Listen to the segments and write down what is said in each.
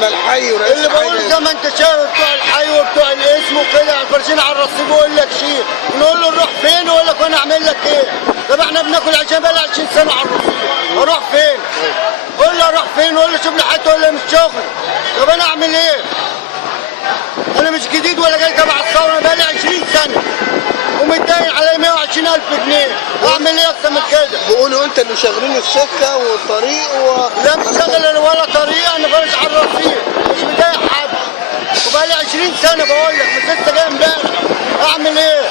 لما الحي ورئيس اللي بقول زي ما انت شايف بتوع الحي وبتوع الاسم وكده فارشين على الرصيف ويقول لك شيل، نقول له نروح فين يقول لك وانا اعمل لك ايه؟ طب احنا بناكل عشان بقى 20 سنه على الرصيف، اروح فين؟ قول له اروح فين؟ يقول له شوف لي حته ولا مش شغل. طب انا اعمل ايه؟ انا مش جديد ولا جاي تبع الثوره، انا بقى لي 20 سنه ومتدين علي 120,000 جنيه، اعمل ايه اكتر من كده؟ بيقولوا انت اللي شغالين السكه والطريق لا مش شغل ولا طريقه، انا فارش على الرصيف مش مضايق حد وبقى لي 20 سنه بقول لك مش لسه جاي امبارح. اعمل ايه؟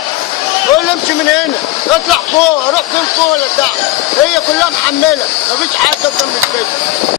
قول لي امشي من هنا اطلع فوق، اروح فين فوق ولا تحت؟ هي كلها محمله مفيش حاجه اكتر من كده.